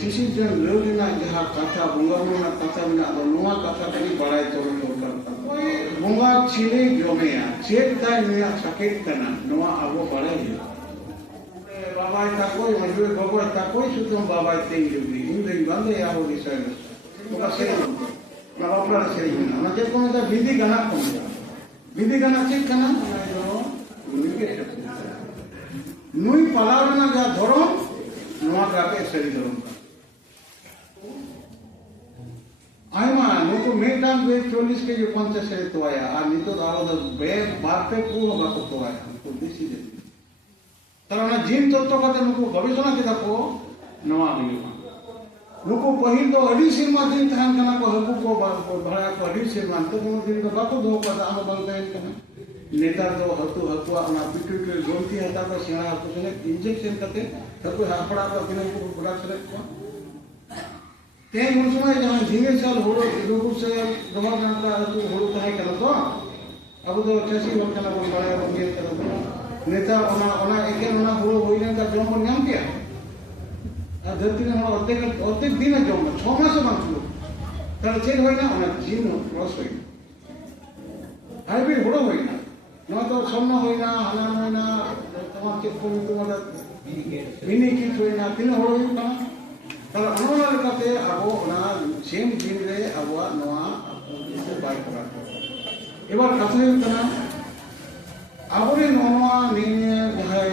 शिशिर लौना जहाँ कथा बंगा बुना कथा में नुआ कथा कहीं बड़ाई तो बंगा चिले जमे चेक सकेट करना अब बड़ाई बाबा ताको मजबूर बाबा ताको सुतम बाबा तेज जुबली इन बंदे या हो विषय ओका सेरी ना बाबा सेरी ना जे कोनो दा विधि गाना चेक करना नुई पलावना जा धरम नुआ गाते सेरी धरम आयमा नुको मेटाम बे 40 के जो 50 से तो आया आ नितो दाव बे बात पे को बाको तो आया तो दिसी दे कारण जीन तत्व कते नुको गवेषणा के दाको नवा हुआ नुको पहिल तो अडी सिरमा दिन थान कना को हकु को भड़ा को अडी सिरमा तो कोनो दिन को बाको दो को आम बनते कना नेता तो हतु हकुआ ना पिटु के गोमती हता को सेना हकु से इंजेक्शन कते हकु हापड़ा को दिन को बड़ा से को ते उन समय जहां धीमे साल होड़ो लोगो से दवा जानता हतु होड़ो ताई कना तो अब तो 86 वर्ष कना को बड़ा बंगे कना नेता ओना एके ओना होड़ो होइने का जम को नाम क्या आ धरती ने ओते दिन जम 6 मास मानलो तार चेक होइना ओना जीन लॉस होइना हाइब्रिड होड़ो होइना न तो सोना होइना हना होइना तमाम चेक को तुम्हारा बिनी की होइना तीन होड़ो होइना तार अनुना लेकाते अब ओना सेम दिन रे अब नवा इसे बाय करा एबार कथा होइना आबरे नवा निने जहाय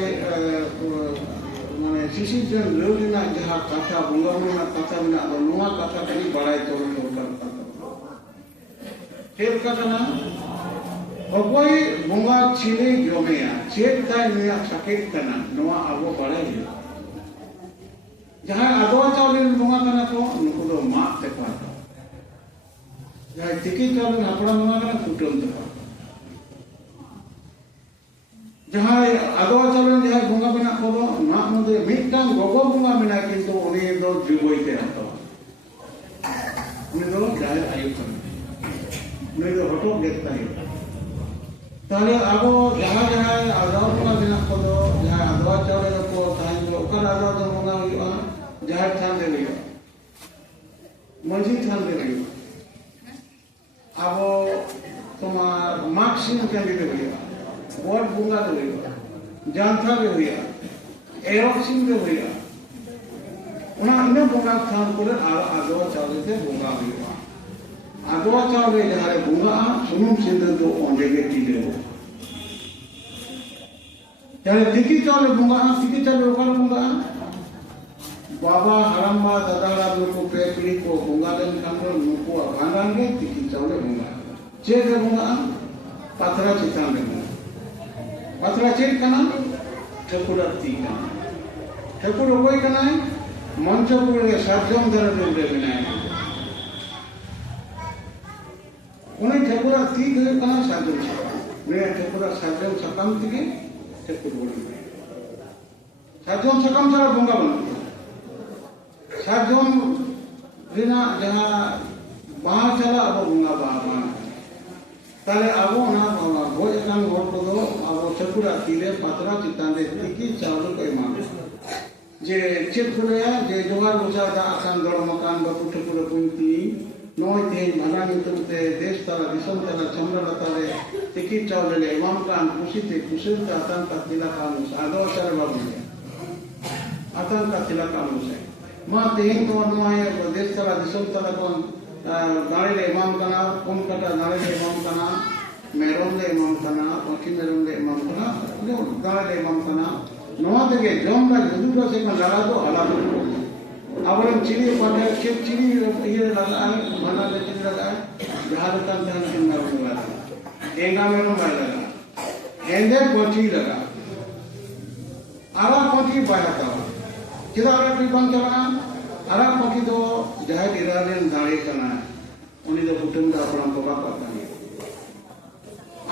माने शिशिर लौना जहां कथा बंगा बुना कथा में नवा कथा कहीं बड़ाई तो फिर कथा अकोई बंगा चिले जमे चेक सकेट करना अब बड़ाई जहां आदवा चावल बंगा करना को नुको दो माप देखा जहां तिकी चावल हापड़ा बंगा करना कुटुम देखा जहां आदवा चावल जहां बंगा बना को दो ना मदे मिटटांग गोगो बंगा बना किंतु उनी दो जुबोइते हतो उनी दो जाय आयु कर उनी दो हटो देखता है ताले अब जहां जहां आदवा बंगा बना को दो जहां आदवा चावल को ताई दो ओकर आदवा तो बंगा हुआ जहां थान दे गयो मजी थान दे गयो अब तुम्हार मार्क्सिंग के दे गयो वोट बुंगा दे गयो जानथा दे गयो एरोक्सिंग दे गयो उना अन्य बुंगा थान को आदवा चावल से बुंगा हुआ आदवा चावल जहां बुंगा सुनुम सिंध तो ओंडे के टीले हो जहां तिकी चावल बुंगा तिकी चावल ओकर बुंगा बाबा हरम्बा दादा को पेपरी को Bunga den kanro nuko aganange तिकी चावल बुंगा चेक बुंगा पाथरा चितान बुंगा पाथरा चेक कना ठकुरा ती कना ठकुर कोई कना मंचपुर सातजन धर दे बनाए उन्हें ठकुरा ती गए कना सातजन मैं ठकुरा सातजन सकम तिके ठकुर बोली सातजन सकम सारा बुंगा बन सातजन रिना जहां बाहर चला अब बुंगा बाहर ताले अब ना भोज कान होड़ को दो अब ठकुरा तीरे पात्रा चितान दे तिकी चावल को मान जे चेक खुलया जे जोगार बोचा दा आसान गड़ मकान बकु ठकुरा पुंती नोय ते भला नितुते देश तारा दिसम तारा चमड़ा बतारे तिकी चावल ले इमाम कान कुशीते कुशील का आसान का तिला कान आदो चर बाबू आसान का तिला कान से मां तेन तो नोय देश तारा दिसम तारा कोन दाड़े ले इमाम कना कोन कटा दाड़े ले इमाम कना मेरों ले इमाम कना ओकी मेरों ले इमाम कना जो दाड़े ले इमाम कना नोआ तेगे जोम का जुदू से का लड़ा दो हला दो आवरम चिड़ी पाटे के चिड़ी ये लगा बना ले चिड़ी लगा जहां का ध्यान करना होगा एंगा में नो लगा एंदे कोठी लगा आरा कोठी बाया था किदा आरा कोई बंद करना आरा कोठी तो जहां इरादन दाड़े करना उन्हीं तो कुटुंब का अपना को बात करना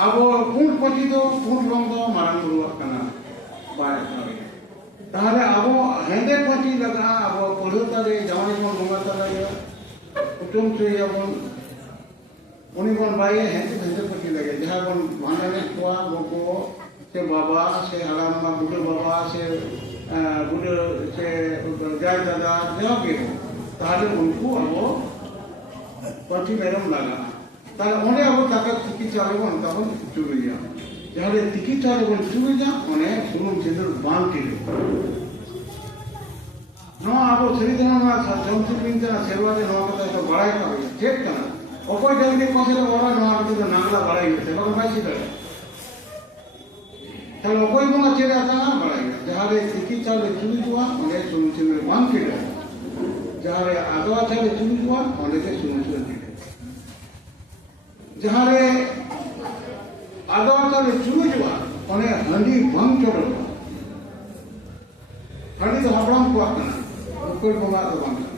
अब पूर्ण कोठी तो पूर्ण रंग दो मारन हुआ करना बाया था तारे अब हेंदे कोठी लगा अब पढ़ता रे जवानी को घुमाता रहे कुटुंब से अब उन्हीं को भाई हेंदे कोठी लगे जहां को माने ने को से बाबा से हराम बुढ़े बाबा से बुढ़े से जाय दादा जहाँ के हो ताले उनको अब पार्टी मेरम लगा ताले उन्हें अब ताकत तिकी चाले वो अंतर बन चुरिया जहाँ ले तिकी चाले बन चुरिया उन्हें सुनुम चंद्र बांध के लिए नौ अब सही दिन में जमसी पिंजरा सेवा दे नौ का तो बड़ा ही काम है चेक करना और कोई जल्दी कौन से लोग और नौ का तो नागला बड़ा ही होते हैं लोग बाइसी करे ताले कोई बंगा चेक आता ना बड़ा ही जहाँ ले तिकी चाले चुरी जुआ उन्हें सुनुम चंद्र बांध के लिए जहाँ ले आदवा चाले चुरी जुआ उन्हें के सुनुम चंद्र जहाँ ले आदवा चाले चुरी जुआ उन्हें हंडी बंग चोर हंडी तो हपड़ाम को आता ना कोई बंगा तो बंगा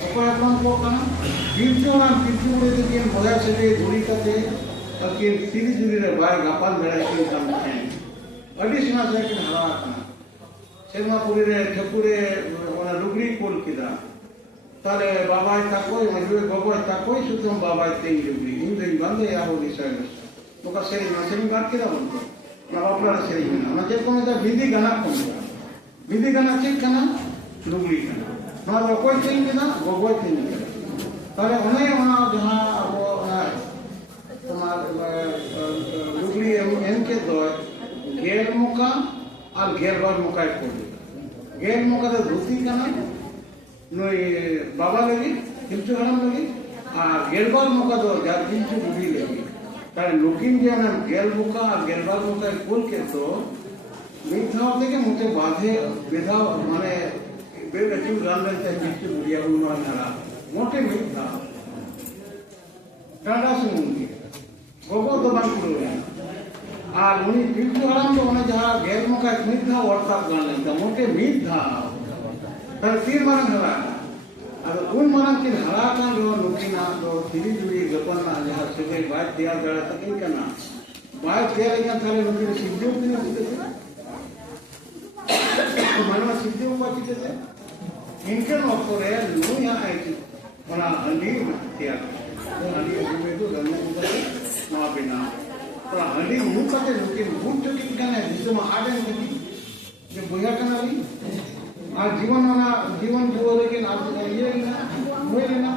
ᱚᱠᱚᱭ ᱦᱟᱯᱲᱟᱢ ᱠᱚ ᱠᱟᱱᱟ ᱵᱤᱨᱡᱚᱲᱟᱢ ᱵᱤᱨᱡᱚᱲ ᱨᱮ ᱫᱤᱱ ᱵᱚᱭᱟ ᱥᱮᱫᱮ ᱫᱩᱲᱤ ᱠᱟᱛᱮ ᱟᱹᱠᱤᱱ ᱛᱤᱨᱤ ᱡᱩᱨᱤ ᱨᱮ ᱵᱟᱭ ᱜᱟᱯᱟᱞ ᱵᱮᱲᱟᱭ ᱠᱤᱱ ᱠᱟᱱ ᱛᱟᱦᱮᱸ ᱟᱹᱰᱤ ᱥᱮᱬᱟ ᱥᱮᱬᱟ ᱠᱤᱱ ᱦᱟᱨᱟ ᱟᱠᱟᱱᱟ ᱥᱮᱨᱢᱟ ᱯᱩᱨᱤ ᱨᱮ ᱴᱷᱟᱹᱠᱩᱨᱮ ᱚᱱᱟ ᱞᱩᱜᱽᱲᱤ ᱠᱳᱞ ᱠᱮᱫᱟ ᱛᱟᱦᱞᱮ ᱵᱟᱵᱟᱭ ᱛᱟᱠᱚᱭ ᱢᱟᱹᱡᱷᱩᱨ ᱜᱚᱜᱚᱭ ᱛᱟᱠᱚᱭ ᱥᱩᱛᱟᱹᱢ ᱵᱟᱵᱟᱭ ᱛᱮᱧ ᱞᱩᱜᱽᱲᱤ ᱤᱧ ᱫᱚᱧ ᱵᱟᱸᱫᱮᱭᱟ ᱦᱚᱸ ᱱᱤᱥᱟᱭ ᱱᱚᱝᱠᱟ ᱥᱮᱨᱮᱧ ᱵᱟᱫ ᱠᱮᱫᱟ ᱵᱚᱱ ᱛᱚ ᱚᱱᱟ ᱵᱟᱯᱞᱟ ᱨᱮ ᱥᱮᱨᱮᱧ ᱢᱮᱱᱟᱜᱼᱟ ᱚᱱᱟ ᱪᱮᱫ ᱠᱚ ᱢᱮᱛᱟᱜᱼᱟ ᱵᱤᱸᱫᱤ ᱜᱟᱱᱟᱜ ᱠᱚ ᱢᱮᱛᱟᱜᱼᱟ ᱵᱤᱸᱫᱤ ᱜᱟᱱᱟᱜ ᱪᱮᱫ ᱠᱟᱱᱟ ᱞᱩᱜᱽᱲᱤ ᱠᱟᱱᱟ ᱱᱚᱣᱟ ᱫᱚ ᱚᱠᱚᱭ ᱛᱮᱧ ᱠᱮᱫᱟ ᱜᱚᱜᱚᱭ ᱛᱮᱧ ᱠᱮᱫᱟ ताले उन्हें वहाँ जहाँ वो तुम्हारे लुगड़ी इनके दो गेर मुका और गेरबार मुका एक कोई गेर मुका तो धोती का ना नोई बाबा लगी किंतु हरम लगी और गेरबार मुका तो जात किंतु लुगड़ी लगी ताले लुकिंग जो ना गेर मुका और गेरबार मुका एक कोल के तो मिथ्याओं देखे मुझे बाधे विधा माने बेरचू गान रहते हैं किंतु बुढ़िया उन्होंने नरा मोटे मिथ्या डांडा सुमुंगी गोगो तो बांग कुड़े आर उन्हीं पिल्चू हराम तो उन्हें जहाँ गैर मुका मिथ्या वर्ताप गान लेता मोटे मिथ्या तर तीर मारन हरा अगर उन मारन की हरा का जो लुकीना जो तीरी जुड़ी गपना जहाँ सुबह बात तैयार करा तक इनका ना बात तैयार इनका थाले लुकी ने सिद्धियों की ना सीधे तो मानवा सिद्धियों को अच्छी थे इनके नौकर है लू यहाँ आई थी वना हंडी तैयार हंडी में तो गंगा उधर वहाँ पे ना पर हंडी मुँह करते लुकी मुँह जो कि क्या है जिसमें आगे नहीं जो बुझा करना भी आज जीवन वाला जीवन जो लेकिन आप ये ना वो लेना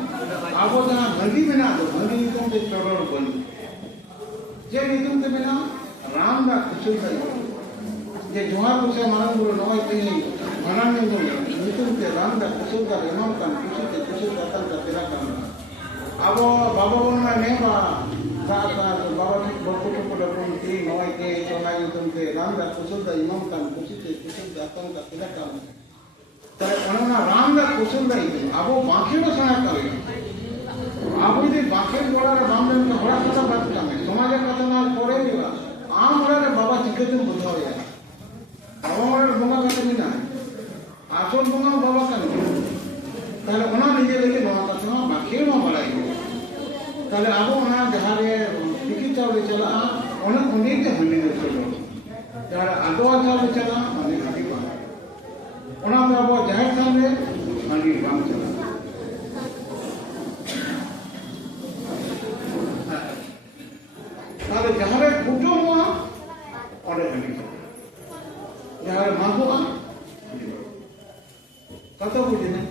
आप वो जहाँ हंडी में ना दो हंडी निकल के चढ़ोड़ बन जे निकल के बिना राम का कुशल का ये जोहार कुछ मालूम बोलो नौ इतनी माना नहीं बोलो निकल के राम का कुशल का रेमन का कुशल का तन का तेरा काम अब बाबा बोलना नहीं बा बाबा की बकुट को डबल की नौ के चौलाई तुम के राम का कुशल का इमाम का कुशल का तन का तेरा काम तो उन्होंने राम का कुशल का ही अब वो बाकी में सुना करेगा आप यदि बाकी बोला रे राम ने तो बड़ा कथा बात करना है समाज का कथा ना कोड़े दिला आम बोला रे बाबा चिके तुम बुझाओ यार बाबा बोला बोला कथा नहीं ना आसोल बोला बाबा का नहीं ताले उन्होंने निजे लेके बाबा कथा ना बाकी में बोला ही ताले अब उन्होंने जहाँ रे टिकट चावले चला उन्हें के हंडी ने चलो जहाँ आदवा चावले चला उन्हें हंडी बांध उन्होंने अब जाहिर था में हंडी बांध चला ताले जहाँ रे कुटुम हुआ और हंडी जहाँ रे मांगुआ कतो बुझे नहीं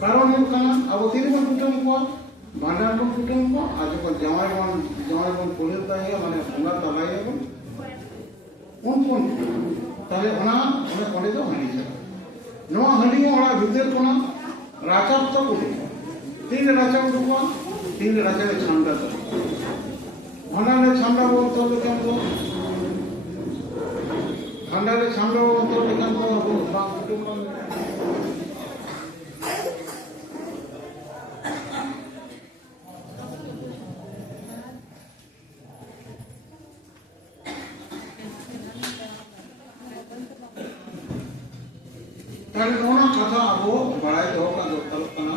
कारण ये कहना अब तीन बार कुटुम हुआ भांडार को कुटुम हुआ आज को जवाई बन पुलिस है माने भंगा तलाई है उन ताले उन्हें कोड़े तो हंडी चला नो हंडी वाला भीतर को ना राजा तो उठे तीन राजा उठुआ तीन राजा ने छांडा था भांडार ने छांडा वो तो लेकिन तो भांडार ने छांडा वो तो लेकिन तो वो बाग कुटुंब कथा अब बड़ा दो का तलपना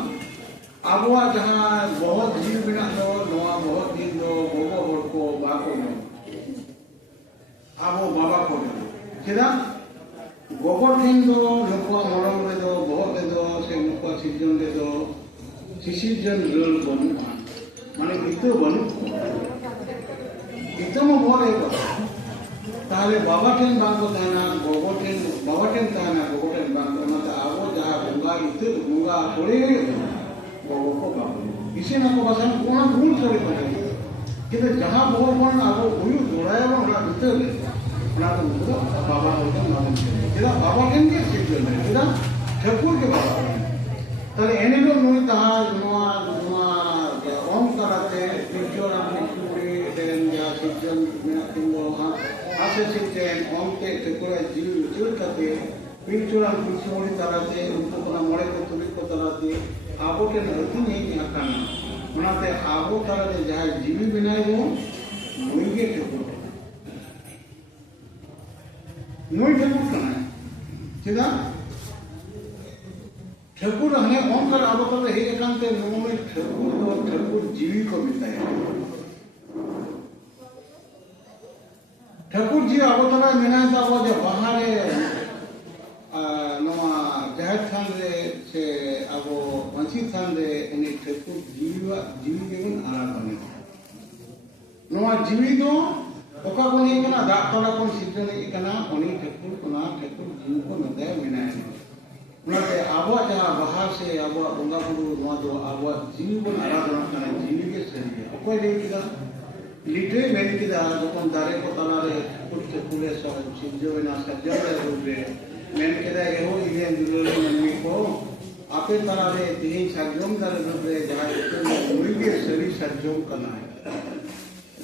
अब जहाँ बहुत जीव बिना दो नवा बहुत दिन दो गोगो होड़ को बाको दो अब बाबा को दो चेदा गोबर दिन दो नुकुआ मरम ले दो बहुत ले दो से नुकुआ सिजन ले दो सिजन रोल बनु माने इतो बनु इतो में बहुत है ताहले बाबा ठेन बांग को ताना गोगो ठेन बाबा ठेन ताना गोगो ठेन बांग को ना आवो जहाँ बुंगा इतने बुंगा थोड़े गोगो को बाबू इसे ना को बसान कोना भूल करे पड़ेगी किंतु जहाँ बहुत बन आवो उयु जोड़ाया वो ना इतने ना तो मुझे बाबा होता ना मुझे किधर बाबा ठेन के सिद्ध है किधर ठकुर के बाबा ताहले एने लोग नोई ताहा नुआ ओम कराते पिक्चर अपने पूरे देन या सिद्धन में किंगो हाँ आसे सिद्धन ओम के ठकुर जीव जीव करते पिक्चर अपने पिक्चर कराते उनको कोना मोड़े को तुलित को कराते आबो के नरती नहीं किया करना उनाते आबो कराते जहाँ जीवी बिनाए वो नोई के ठकुर नोई ठकुर करना है किधर ठकुर हने ओंकार अवतार हे एकांते नोमे ठकुर और ठकुर जीवी को मिलता है ठकुर जी अवतार मिना था वो जो बाहरे नोआ जहर थान रे से अबो वंशी थान रे उन्हें ठकुर जीवी के गुण आराधने नोआ जीवी दो ओका कोनी कना दातला कोन सिद्धने कना उन्हें ठकुर कोना ठकुर जीवी को मिलता है मिना है उन्होंने आबुआ जहाँ बाहर से आबुआ बंगा बुरु नवा दो आबुआ जीवी बन आराधना करना जीवी के शरीर अकोई नहीं किदा लिटे मेन किदा जोकन दारे को तला रे कुछ कुले सो सिद्धो ना सज्जन रे रूपे मेन किदा एहो इलियन दुलोले मनमी को आपे तला रे तीन सज्जों दारे रूपे जहाँ नुई के शरीर सज्जों करना है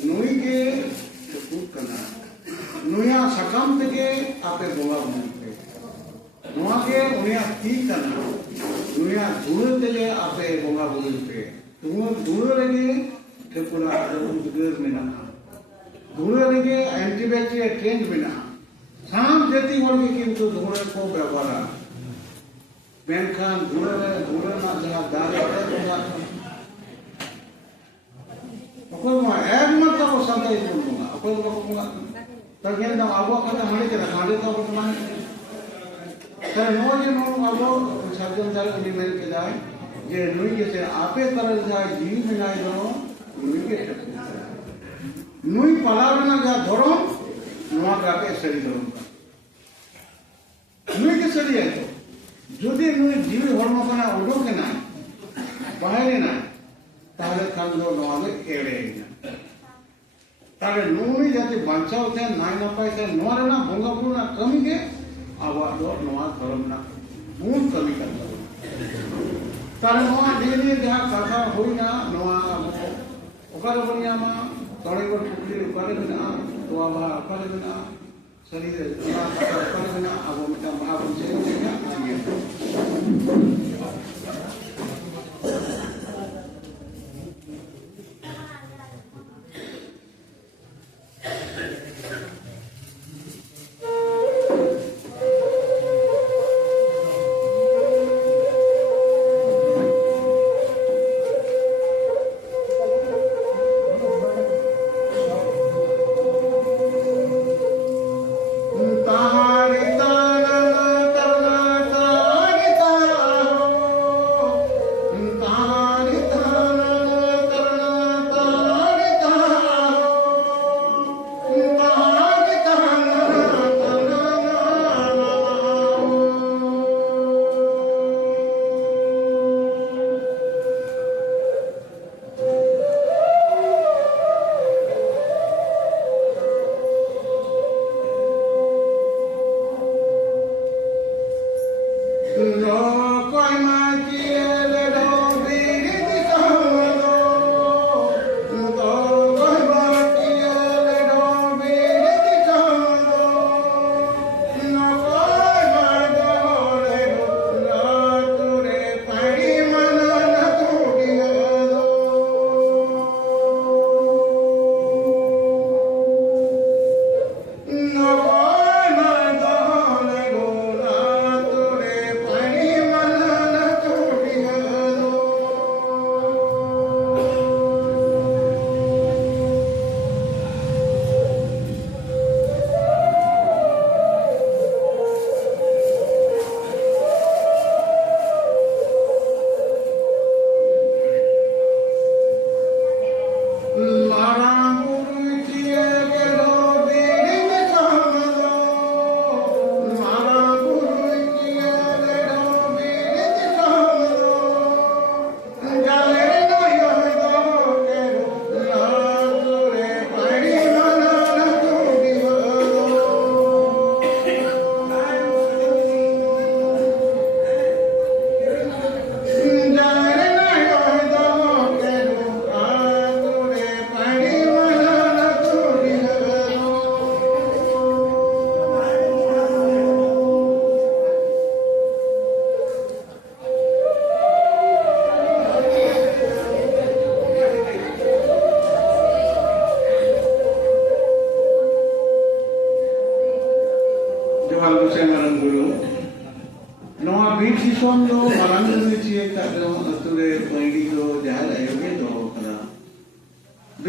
नुई के कुछ करना है नुया सकम तके आपे बोला बुन नोआ के उन्हें ठीक करना दुनिया दूर तेले आपे बोंगा बोल पे तुम दूर लगे ठकुरा दूर में ना दूर लगे एंटीबायोटिक ट्रेंड में ना साम देती होगी किंतु दूर को व्यवहार मेनखान दूर ना जहाँ दारे दूंगा अकोई माँ एक मत का वो संदेश बोलूँगा अकोई को बोलूँगा तब ये ना आबो करना हमारे के रखाने का बोलना तर नोजे नो आबो सज्जन दारे उन्हीं में के जाए जे नुई के से आपे तरल जाए जीव बिनाई दो नुई के ठकुर नुई पलावे ना जा धरो नोआ गाके सरी धरो नुई के सरी है तो যদি নুই জীবী ধর্ম কনা ওডোকে না বাইরে না তাহলে খান্দো নওয়ালে এড়ে না তাহলে নুই যাতে বাঁচাও থাকে নাই না পায় তাহলে নোয়ারে না বঙ্গাপুর না কমিকে आवाज दो नवा धर्म ना मूल कमी करना तारे नवा धीरे जहाँ कथा हुई ना नवा उकार बनिया मा तोड़े को टुकड़ी उकार बिना तो आवा उकार बिना शरीर नवा कथा उकार बिना अब मिटा महावंशे क्या आगे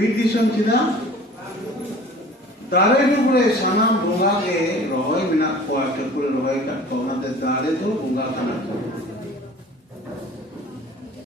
ᱵᱤᱨ ᱫᱤᱥᱚᱢ ᱪᱮᱫᱟᱜ ᱫᱟᱨᱮ ᱰᱩᱵᱩᱨᱮ ᱥᱟᱱᱟᱢ ᱵᱚᱸᱜᱟ ᱜᱮ ᱨᱚᱦᱚᱭ ᱢᱮᱱᱟᱜ ᱠᱚᱣᱟ ᱴᱷᱟᱹᱠᱩᱨᱮ ᱨᱚᱦᱚᱭ ᱟᱠᱟᱫ ᱠᱚᱣᱟ ᱚᱱᱟᱛᱮ ᱫᱟᱨᱮ ᱫᱚ ᱵᱚᱸᱜᱟ ᱠᱟᱱᱟ ᱠᱚ